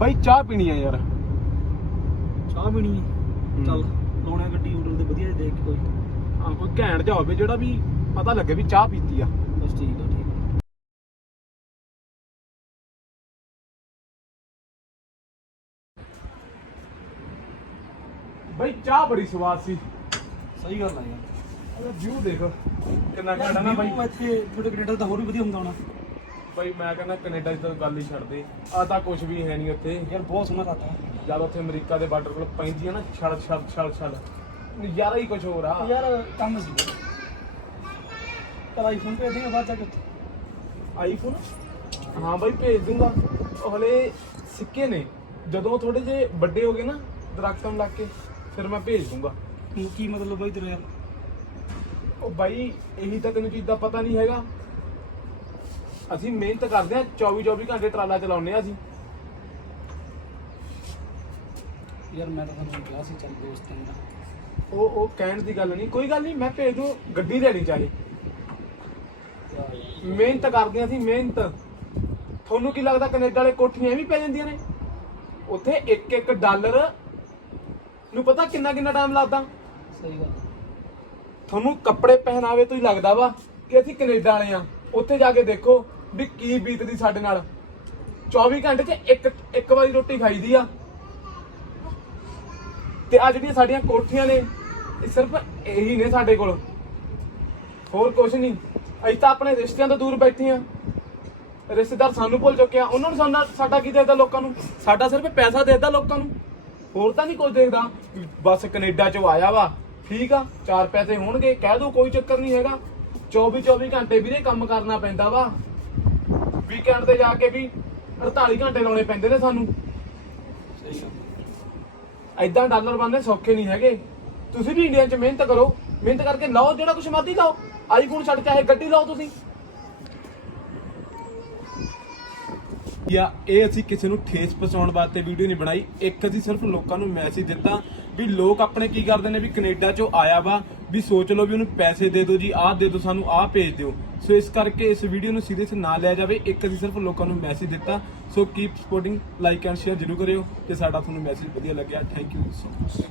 ਬਾਈ ਚਾਹ ਪੀਣੀ ਆ ਯਾਰ। ਚਾਹ ਪੀਣੀ ਹੈ। ਚੱਲ ਲਾਉਣਾ ਗੱਡੀ ਹੋਟਲ ਤੇ ਵਧੀਆ ਜਿਹੀ ਦੇਖ ਕੇ ਕੋਈ। ਹਾਂ ਕੋਈ ਘੈਂਟ ਜਾ ਹੋਵੇ ਜਿਹੜਾ ਵੀ ਪਤਾ ਲੱਗੇ ਵੀ ਚਾਹ ਪੀਤੀ ਆ। ਬਸ ਠੀਕ ਆ ਠੀਕ ਆ। ਬਾਈ ਚਾਹ ਬੜੀ ਸਵਾਦ ਸੀ। ਸਹੀ ਗੱਲ ਆ ਯਾਰ। ਉਹਦਾ ਵਿਊ ਦੇਖ ਕਿੰਨਾ ਘੈਂਟ ਨਾ ਬਾਈ। ਇੱਥੇ ਤੁਹਾਡੇ ਕੈਨੇਡਾ ਤਾਂ ਹੋਰ ਵੀ ਵਧੀਆ ਹੁੰਦਾ ਹੋਣਾ। ਬਾਈ ਮੈਂ ਕਹਿੰਦਾ ਕੈਨੇਡਾ ਦੀ ਤਾਂ ਗੱਲ ਹੀ ਛੱਡ ਦੇ। ਆ ਤਾਂ ਕੁਝ ਵੀ ਹੈ ਨਹੀਂ ਉੱਥੇ। ਯਾਰ ਬਹੁਤ ਸੋਹਣਾ ਕਰਤਾ ਜਦ ਉੱਥੇ ਅਮਰੀਕਾ ਦੇ ਬਾਰਡਰ ਕੋਲ ਪੈਂਦੀ ਆ ਨਾ ਛੜ ਛੜ ਛੜ ਛੜ ਨਜ਼ਾਰਾ ਹੀ ਕੁਝ ਹੋਰ ਆ। ਯਾਰ ਕੰਮ ਸੀ। ਚਲ ਆਈਫੋਨ ਭੇਜ ਦੇਗਾ ਬਾਅਦ ਕੇ ਆਈਫੋਨ ਹਾਂ ਬਾਈ ਭੇਜ ਦੂੰਗਾ। ਉਹ ਹਲੇ ਸਿੱਕੇ ਨੇ। ਜਦੋਂ ਥੋੜੇ ਜੇ ਵੱਡੇ ਹੋ ਗਏ ਨਾ ਦਰਖਤਾਂ ਨੂੰ ਲੱਗ ਕੇ ਫਿਰ ਮੈਂ ਭੇਜ ਦੂੰਗਾ। ਕੀ ਮਤਲਬ ਬਾਈ ਤੇਰਾ ਯਾਰ? ਉਹ ਬਾਈ ਇਹੀ ਤਾਂ ਤੈਨੂੰ ਚੀਜ਼ ਦਾ ਪਤਾ ਨਹੀਂ ਹੈਗਾ। ਅਸੀਂ ਮਿਹਨਤ ਕਰਦੇ ਆ 24 24 ਘੰਟੇ ਟਰਾਲਾ ਚਲਾਉਂਦੇ ਆ ਅਸੀਂ। ਯਾਰ ਮੈਂ ਤਾਂ ਤੁਹਾਨੂੰ ਕਿਹਾ ਸੀ ਚੱਲ ਦੋਸਤਾਂ ਨਾਲ ਉਹ ਉਹ ਕਹਿਣ ਦੀ ਗੱਲ ਨਹੀਂ ਕੋਈ ਗੱਲ ਨਹੀਂ ਮੈਂ ਭੇਜ ਦੂੰ ਗੱਡੀ ਲੈਣੀ ਚਾਹੇ। ਮਿਹਨਤ ਕਰਦੇ ਆ ਅਸੀਂ ਮਿਹਨਤ। ਤੁਹਾਨੂੰ ਕੀ ਲੱਗਦਾ ਕੈਨੇਡਾ ਵਾਲੇ ਕੋਠੀਆਂ ਵੀ ਪੈ ਜਾਂਦੀਆਂ ਨੇ? ਉੱਥੇ ਇੱਕ ਇੱਕ ਡਾਲਰ ਨੂੰ ਪਤਾ ਕਿੰਨਾ ਕਿੰਨਾ ਟਾਈਮ ਲੱਗਦਾ? ਸਹੀ ਗੱਲ। ਤੁਹਾਨੂੰ ਕੱਪੜੇ ਪਹਿਨਾਵੇ ਤੋਂ ਹੀ ਲੱਗਦਾ ਵਾ ਕਿ ਅਸੀਂ ਕੈਨੇਡਾ ਵਾਲੇ ਆ ਉੱਥੇ ਜਾ ਕੇ ਦੇਖੋ ਵੀ ਕੀ ਬੀਤਦੀ ਸਾਡੇ ਨਾਲ? 24 ਘੰਟੇ 'ਚ ਇੱਕ ਇੱਕ ਵਾਰੀ ਰੋਟੀ ਖਾਈਦੀ ਆ। ਤੇ ਆ ਜਿਹੜੀਆਂ ਸਾਡੀਆਂ ਕੋਠੀਆਂ ਨੇ, ਇਹ ਸਿਰਫ ਇਹੀ ਨੇ ਸਾਡੇ ਕੋਲ। ਹੋਰ ਕੁਝ ਨਹੀਂ। ਅਸੀਂ ਤਾਂ ਆਪਣੇ ਰਿਸ਼ਤਿਆਂ ਤੋਂ ਦੂਰ ਬੈਠੇ ਆ। ਰਿਸ਼ਤੇਦਾਰ ਸਾਨੂੰ ਭੁੱਲ ਚੁੱਕੇ ਆ। ਉਹਨਾਂ ਨੂੰ ਸਾਡਾ ਸਾਡਾ ਕੀ ਦੇਖਦਾ ਲੋਕਾਂ ਨੂੰ? ਸਾਡਾ ਸਿਰਫ ਪੈਸਾ ਦੇਖਦਾ ਲੋਕਾਂ ਨੂੰ। ਹੋਰ ਤਾਂ ਨਹੀਂ ਕੁਝ ਦੇਖਦਾ ਬਸ ਕੈਨੇਡਾ ਚੋਂ ਆਇਆ ਵਾ। ਠੀਕ ਆ, ਚਾਰ ਪੈਸੇ ਹੋਣਗੇ। ਕਹਿ ਦੋ, ਕੋਈ ਚੱਕਰ ਨਹੀਂ ਹੈਗਾ। 24 24 ਘੰਟੇ ਵੀਰੇ ਕੰਮ ਕਰਨਾ ਪੈਂਦਾ ਵਾ। ਵੀਕਐਂਡ ਤੇ ਜਾ ਕੇ ਵੀ 48 ਘੰਟੇ ਲਾਉਣੇ ਪੈਂਦੇ ਨੇ ਸਾਨੂੰ। ਐਦਾਂ ਡਾਲਰ ਬਣਨੇ ਸੌਖੇ ਨਹੀਂ ਹੈਗੇ। ਤੁਸੀਂ ਵੀ ਇੰਡੀਆ 'ਚ ਮਿਹਨਤ ਕਰੋ। ਮਿਹਨਤ ਕਰਕੇ ਲਾਓ ਜਿਹੜਾ ਕੁਛ ਮਰਜ਼ੀ ਲਾਓ। ਆਈਫੋਨ ਛੱਡ ਚਾਹੇ ਗੱਡੀ ਲਾਓ ਤੁਸੀਂ। ਯਾ ਇਹ ਅਸੀਂ ਕਿਸੇ ਨੂੰ ਠੇਸ ਪਹੁੰਚਾਉਣ ਵਾਸਤੇ ਵੀਡੀਓ ਨਹੀਂ ਬਣਾਈ। ਇੱਕ ਅਸੀਂ ਸਿਰਫ ਲੋਕਾਂ ਨੂੰ ਮੈਸੇਜ ਦਿੱਤਾ ਵੀ ਲੋਕ ਆਪਣੇ ਕੀ ਕਰਦੇ ਨੇ ਵੀ ਕੈਨੇਡਾ 'ਚੋਂ ਆਇਆ ਵਾ। ਵੀ ਸੋਚ ਲਓ ਵੀ ਉਹਨੂੰ ਪੈਸੇ ਦੇ ਦਿਓ ਜੀ, ਆਹ ਦੇ ਦਿਓ, ਸਾਨੂੰ ਆਹ ਭੇਜ ਦਿਓ। ਸੋ ਇਸ ਕਰਕੇ ਇਸ ਵੀਡੀਓ ਨੂੰ ਸੀਰੀਅਸ ਨਾ ਲਿਆ ਜਾਵੇ। ਇੱਕ ਅਸੀਂ ਸਿਰਫ ਲੋਕਾਂ ਨੂੰ ਮੈਸੇਜ ਦਿੱਤਾ। So keep supporting like and share ਜਰੂਰ ਕਰਿਓ ਤੇ ਸਾਡਾ ਤੁਹਾਨੂੰ ਮੈਸੇਜ ਵਧੀਆ ਲੱਗਿਆ। Thank you so much